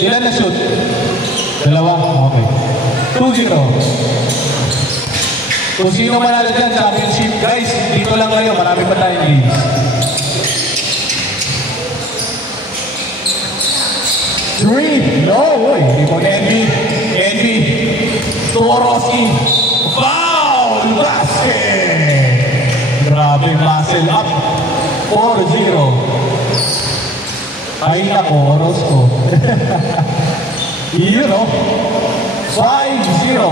Ilan na shoot? Dalawa? Okay. 2-0. Kung sino manalo dyan, championship. Guys, dito lang kayo. Marami pa tayong games. Three. No, hindi mo Envy. Envy. Tuoroski. Foul! Basket! Grabe, muscle up. 4-0. Ay nako, Orozco. Yun o. 5-0.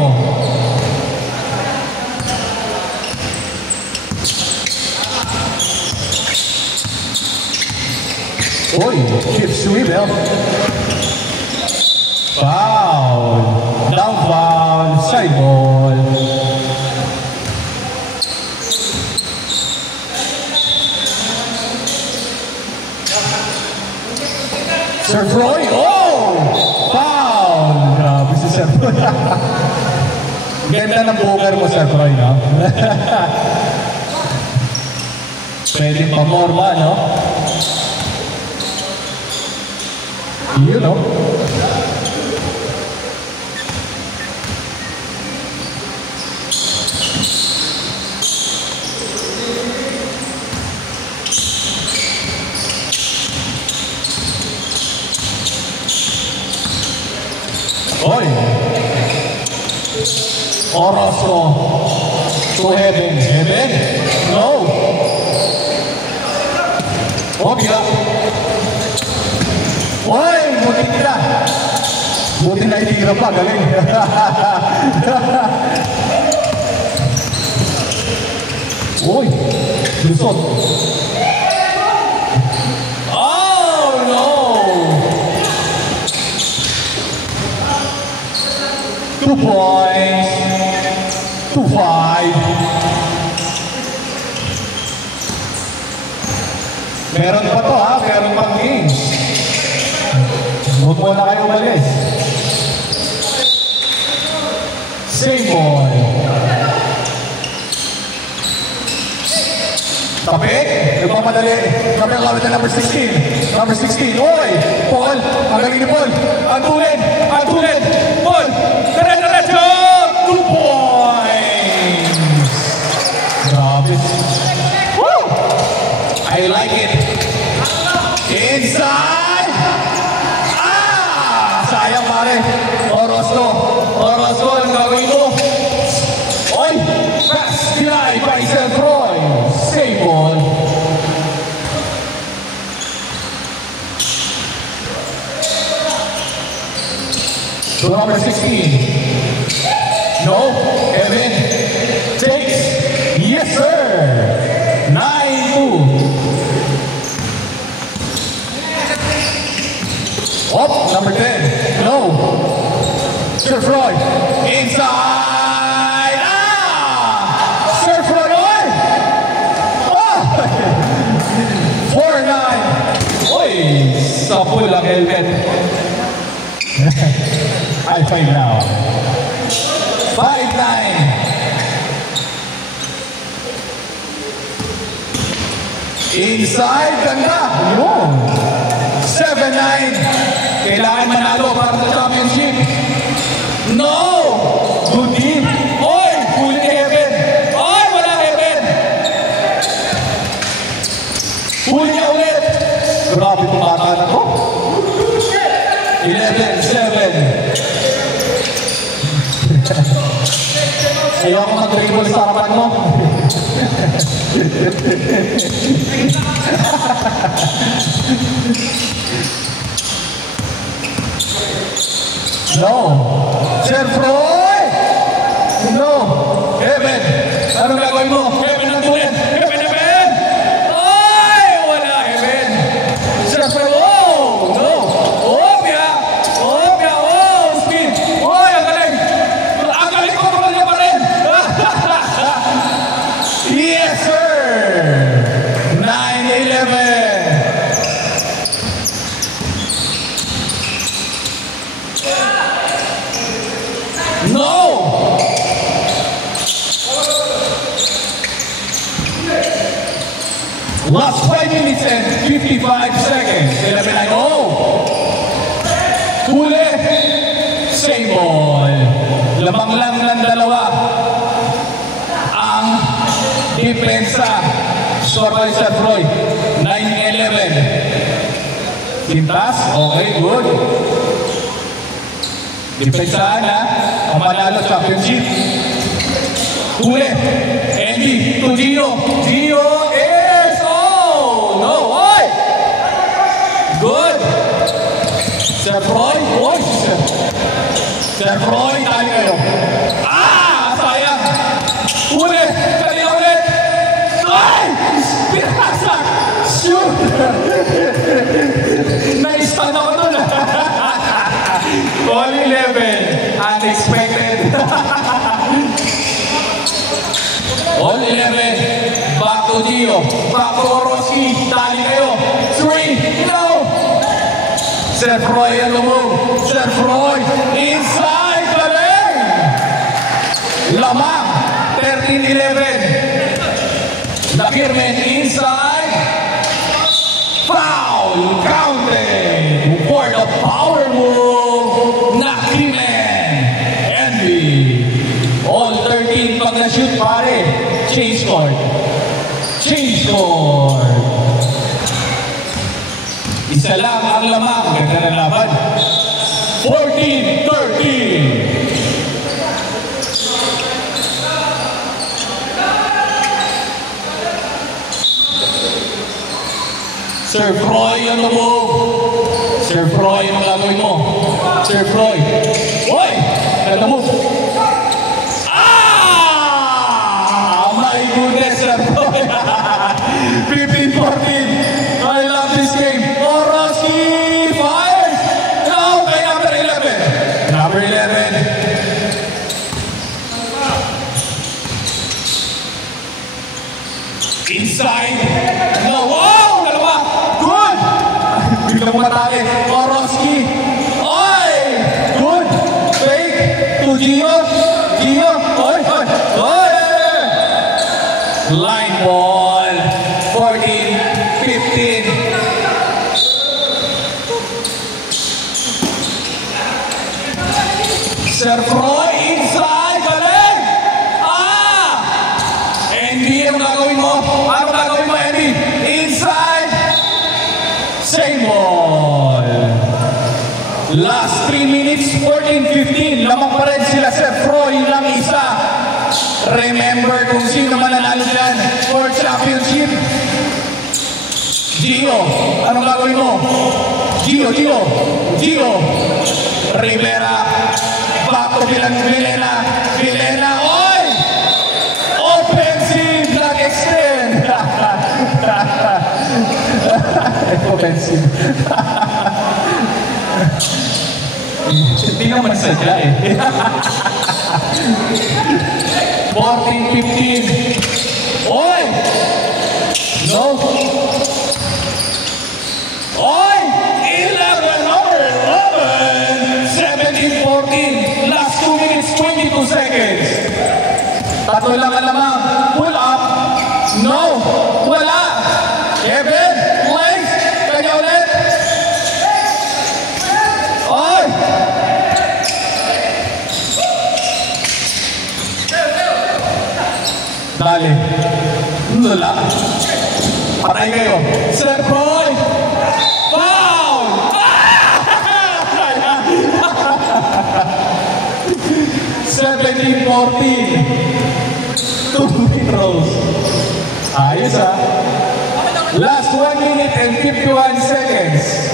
Uy, chip sweep, foul. Down foul. Side ball. Sir Froy, oh! Foul! Grabe si Sir Froy. Ganda ng poker mo, Sir Froy, no? Pwede pa more ba, no? You know? Oy! Orozco to heaven. Heaven? No! Obya! Oy! Buti tira! Buti na itira pa. Galing! Oy! Lusot! Oh no! 2 points. 2-5. Meron pa to ha, meron pang games. Huwag mo na kayo umalis. Same ball. Tapik, nagpapadali. Kami ang lawit na number 16. Number 16, oy! Paul, ang galing ni Paul. Antulin, antulin. Paul, diretso! 2 points. Grabe. Woo! I like it. Inside! Ah! Sayang pare. Orozco. Orozco, ang gawin mo. Oy! Pass denied by Sir Froy. Save ball. To number 16. No. Kevin. Takes. Yes, sir. 9-2. Up, number 10. No. Sir Froy. Inside. Ah! Sir Froy. Oh! 4-9. Oy! Sa pulang helmet. High five now. 5-9. Inside. Ganda. Yun. 7-9. Kailangan manalo para sa championship. No! Good team. Oy! Huli ni Heaven. Oy! Wala Heaven. Huli niya ulit. Grabe itong bata na to. 11-7. Ayaw ko mag-dribble sa harapan mo. No. Sir Froy! No. Kevin! Anong gagawin mo? Kevin ang tulad! Kevin! Ay! Wala, Kevin! Sir Froy! Oh! No! Opya! Opya! Oh! Speed! Oy! Ang galing! Ang galing ko! Kapag pa rin! Yes, sir! 9-11! No! Last 5 minutes and 55 seconds. 11-9. Oh! 2 Same ball. Lamang lang ng dalawa ang depensa. Score by Sir Froy. 9-11. Tintas. Okay, good. Depensahan ha. Ang manalo championship. Huli. Andy to Gio. Gio is no. Oy! Good. Sir Froy. Oy, Sir Froy, tali kayo. Sayang. Huli. Kanina ulit. Ay! Pinasak. Shoot. Na-stun ako dun. All 11. Unexpected. All 11. Back to Gio. Back to Oroski. Tali kayo. 3. No. Sir Froy ang lumog. Sir Froy. Inside. Galing. Lamang. 13-11. Nakirmen inside. Foul. Counted. For the power move. Nakirmen. Envy. All 13 pag na-shoot pare. Change score. Change score. Isa lang ang lamang. Ganda ng laban. 14-13. Sir Froy, ano mo? Sir Froy, ano gagawin mo? Sir Froy. Oy! Ganda mo. My goodness, Sir Froy. 15-14. I love this game. Oroski fires. No, kay number 11. Number 11. Inside. No, wow! Dalawa. Good. Biglang matake. Oroski. Oy! Good. Fake to Gio. Gio. Oy! Oy! Oy! Line ball. 14-15. Sir Froy inside. Galing. Andy, ano gagawin mo? Ano gagawin mo, Andy? Inside. Same ball. Last 3 minutes, 14-15. Lamang pa rin sila, Sir Froy lang isa. Remember kung sino mananalo dyan for championship. Gio, anong gagawin mo? Gio. Rivera. Back to Vilena. Oy! Offensive nag-extend. Offensive. Hindi naman sadya eh. 14-15. Oy! No. Oy! 11 over 11. 17-14. Last 2 minutes, 22 seconds. Tatlo lang ang lamang. Pull up. No. Wala. Kevin. Legs. Kanya ulit. Oy! Dali. Wala. Patay kayo. Sir Froy. Foul! 17-14. 2 free throws. Ayos ha. Last 1 minute and 51 seconds.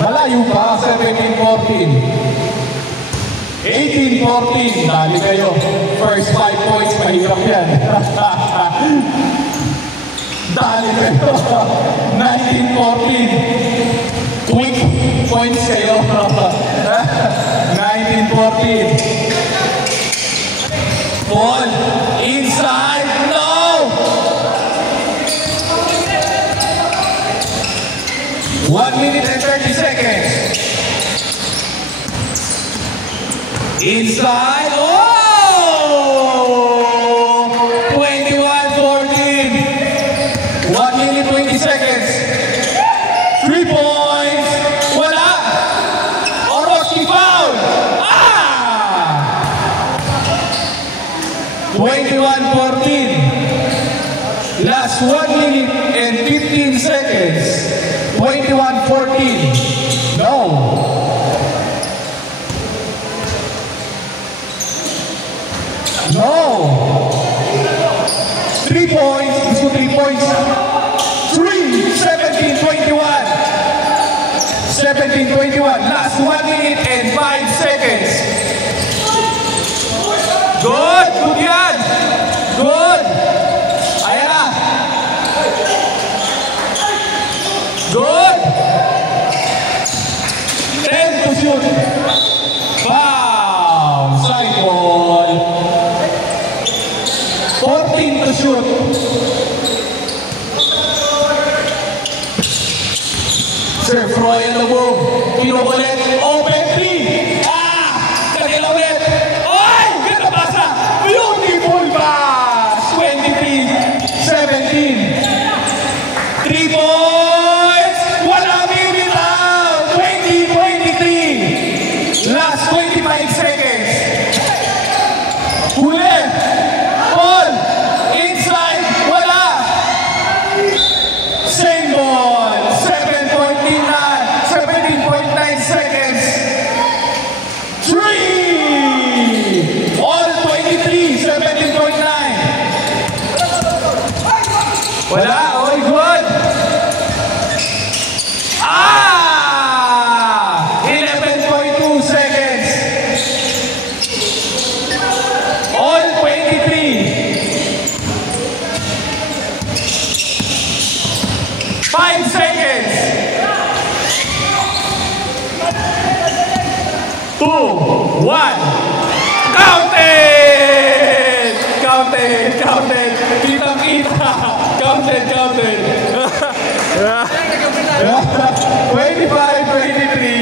Malayo pa. 17-14. 18-14. Dali kayo. First 5 points. Mahirap yan. Dali kayo. 19-14. Quick points kayo. 19-14. Ball. Inside. No! 1 minute and 30 seconds. Inside. Oh! 21-14. 1 minute, 20 seconds. 3 points. Wala. Oroski foul. Last 1 minute and 15 seconds. 21-14. No. No. 3 points. Let's go 3 points. 17-21. 17-21. Last 1 minute and 5 seconds. Good. Good yan. Good. Ayan na. Good. 10 to shoot. Foul. Side ball. 14 to shoot. Sir Froy on the move. Kinukulit. Open 3. Kanila ulit. Oy! Ganda pasa. Beautiful pass. 23-17. 3 points. Wala bibitaw. 20-23. Last 25 seconds. Huli. Ball. Inside. Wala. Same ball. 17.9 seconds. 3. All 23. 17.9. Wala. Okay, good. 11.2 seconds. All 23. 5 seconds. 2, 1. Count it! Count it! Count it!